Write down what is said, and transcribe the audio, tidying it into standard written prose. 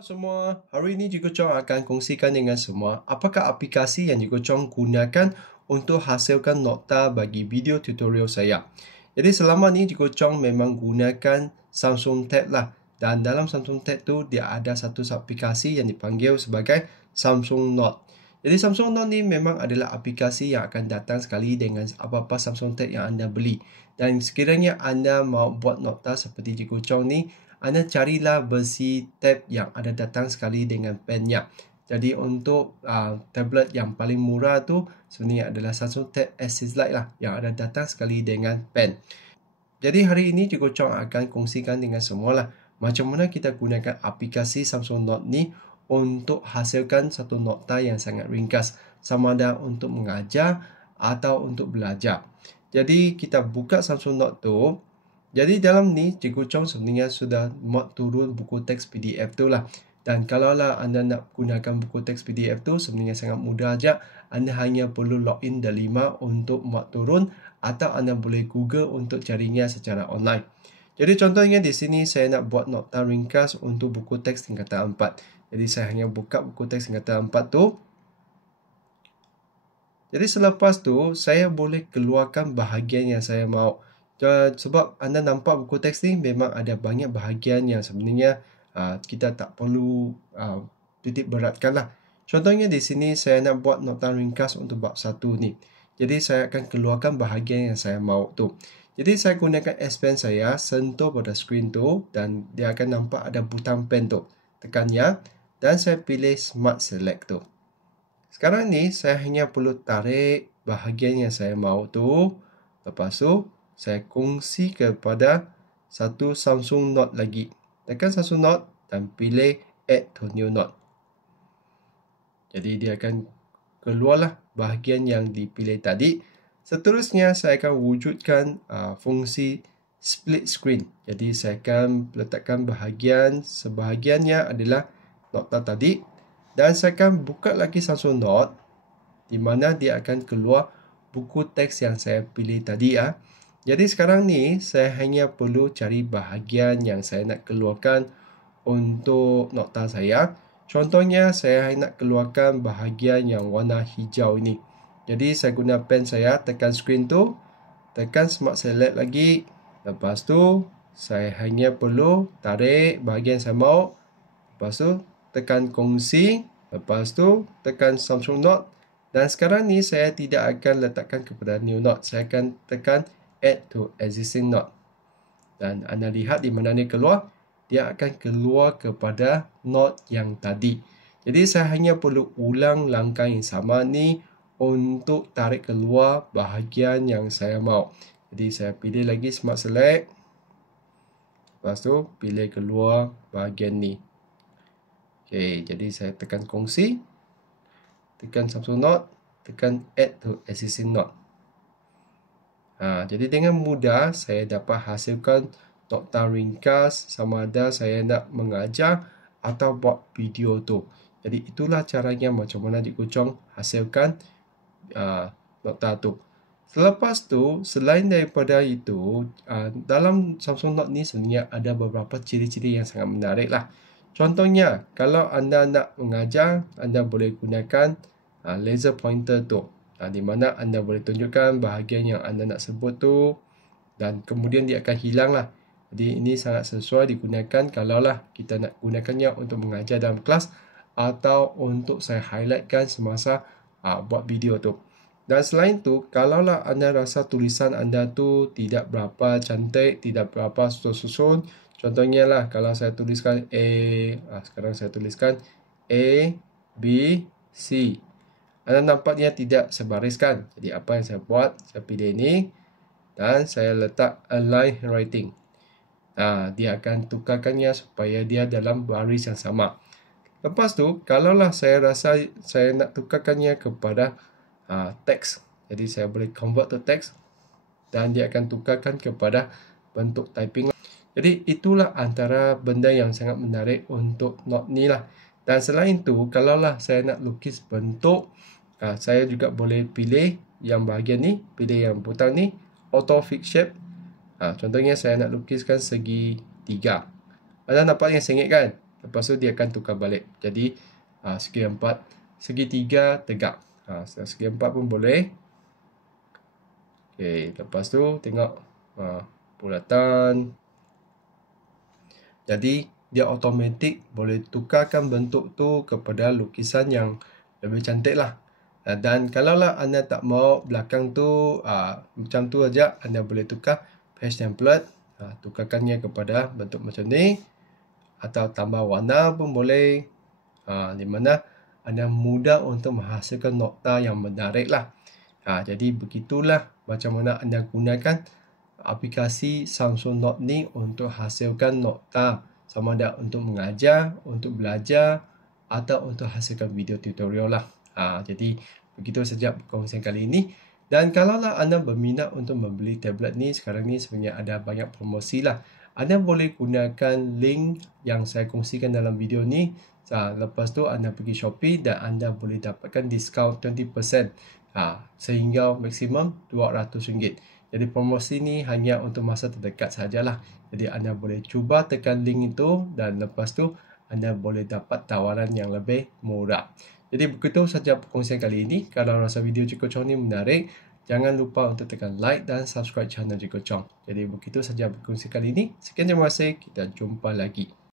Semua, hari ini Cikgu Chong akan kongsikan dengan semua apakah aplikasi yang Cikgu Chong gunakan untuk hasilkan nota bagi video tutorial saya. Jadi selama ni Cikgu Chong memang gunakan Samsung Tab lah. Dan dalam Samsung Tab tu dia ada satu aplikasi yang dipanggil sebagai Samsung Note. Jadi Samsung Note ni memang adalah aplikasi yang akan datang sekali dengan apa-apa Samsung Tab yang anda beli. Dan sekiranya anda mau buat nota seperti Cikgu Chong ni, anda carilah versi tab yang ada datang sekali dengan pennya. Jadi untuk tablet yang paling murah tu sebenarnya adalah Samsung Tab Access Lite lah yang ada datang sekali dengan pen. Jadi hari ini Cikgu Chong akan kongsikan dengan semua lah macam mana kita gunakan aplikasi Samsung Note ni untuk hasilkan satu nota yang sangat ringkas, sama ada untuk mengajar atau untuk belajar. Jadi kita buka Samsung Note tu. Jadi dalam ni Cikgu Chong sebenarnya sudah muat turun buku teks PDF tu lah. Dan kalaulah anda nak gunakan buku teks PDF tu sebenarnya sangat mudah aja. Anda hanya perlu login Delima untuk muat turun atau anda boleh Google untuk carinya secara online. Jadi contohnya di sini saya nak buat nota ringkas untuk buku teks tingkatan 4. Jadi saya hanya buka buku teks tingkatan 4 tu. Jadi selepas tu saya boleh keluarkan bahagian yang saya mahu. Sebab anda nampak buku teks ni memang ada banyak bahagian yang sebenarnya kita tak perlu titik beratkan lah. Contohnya di sini saya nak buat nota ringkas untuk bab 1 ni. Jadi saya akan keluarkan bahagian yang saya mahu tu. Jadi saya gunakan S Pen saya, sentuh pada skrin tu dan dia akan nampak ada butang pen tu. Tekan ya dan saya pilih Smart Select tu. Sekarang ni saya hanya perlu tarik bahagian yang saya mahu tu. Lepas tu saya kongsi kepada satu Samsung Note lagi. Tekan Samsung Note dan pilih Add to New Note. Jadi dia akan keluarlah bahagian yang dipilih tadi. Seterusnya saya akan wujudkan fungsi split screen. Jadi saya akan letakkan sebahagiannya adalah nota tadi. Dan saya akan buka lagi Samsung Note di mana dia akan keluar buku teks yang saya pilih tadi ya. Jadi sekarang ni saya hanya perlu cari bahagian yang saya nak keluarkan untuk nota saya. Contohnya saya nak keluarkan bahagian yang warna hijau ini. Jadi saya guna pen saya, tekan skrin tu, tekan Smart Select lagi. Lepas tu saya hanya perlu tarik bahagian saya mahu. Lepas tu tekan kongsi. Lepas tu tekan Samsung Note. Dan sekarang ni saya tidak akan letakkan kepada New Note. Saya akan tekan Add to Existing Note. Dan anda lihat di mana ni keluar. Dia akan keluar kepada note yang tadi. Jadi saya hanya perlu ulang langkah yang sama ni untuk tarik keluar bahagian yang saya mahu. Jadi saya pilih lagi Smart Select. Lepas tu pilih keluar bahagian ni. Okey, jadi saya tekan kongsi. Tekan Samsung Note. Tekan Add to Existing Note. Jadi dengan mudah saya dapat hasilkan nota ringkas sama ada saya nak mengajar atau buat video tu. Jadi itulah caranya macam mana Cikgu Chong hasilkan nota tu. Selepas tu, selain daripada itu, dalam Samsung Note ni sebenarnya ada beberapa ciri-ciri yang sangat menarik lah. Contohnya, kalau anda nak mengajar, anda boleh gunakan laser pointer tu. Di mana anda boleh tunjukkan bahagian yang anda nak sebut tu dan kemudian dia akan hilang lah. Jadi ini sangat sesuai digunakan kalaulah kita nak gunakannya untuk mengajar dalam kelas atau untuk saya highlightkan semasa buat video tu. Dan selain tu, kalaulah anda rasa tulisan anda tu tidak berapa cantik, tidak berapa susun-susun, contohnya lah kalau saya tuliskan sekarang saya tuliskan A, B, C. Anda nampaknya tidak sebariskan. Jadi apa yang saya buat? Saya pilih ini dan saya letak align handwriting. Dia akan tukarkannya supaya dia dalam baris yang sama. Lepas tu, kalaulah saya rasa saya nak tukarkannya kepada teks. Jadi saya boleh convert to text dan dia akan tukarkan kepada bentuk typing. Jadi itulah antara benda yang sangat menarik untuk note ni lah. Dan selain tu, kalaulah saya nak lukis bentuk, saya juga boleh pilih yang bahagian ni, pilih yang butang ni, auto fix shape. Contohnya saya nak lukiskan segi 3. Anda nampak yang sengit kan? Lepas tu dia akan tukar balik. Jadi segi 4, segi 3 tegak. Segi 4 pun boleh. Okey, lepas tu tengok bulatan. Jadi dia automatik boleh tukarkan bentuk tu kepada lukisan yang lebih cantik lah. Dan kalaulah anda tak mau belakang tu macam tu aja, anda boleh tukar page template, tukarkannya kepada bentuk macam ni, atau tambah warna pun boleh, di mana anda mudah untuk menghasilkan nokta yang menarik lah. Jadi begitulah macam mana anda gunakan aplikasi Samsung Note ni untuk hasilkan nokta, sama ada untuk mengajar, untuk belajar, atau untuk hasilkan video tutorial lah. Jadi begitu saja perkongsian kali ini. Dan kalaulah anda berminat untuk membeli tablet ni, sekarang ni sebenarnya ada banyak promosi lah. Anda boleh gunakan link yang saya kongsikan dalam video ni. Lepas tu anda pergi Shopee dan anda boleh dapatkan diskaun 20%, sehingga maksimum RM200. Jadi promosi ni hanya untuk masa terdekat sajalah. Jadi anda boleh cuba tekan link itu dan lepas tu anda boleh dapat tawaran yang lebih murah. Jadi begitu saja perkongsian kali ini. Kalau rasa video Jiko Chong ni menarik, jangan lupa untuk tekan like dan subscribe channel Jiko Chong. Jadi begitu saja perkongsian kali ini. Sekian, terima kasih. Kita jumpa lagi.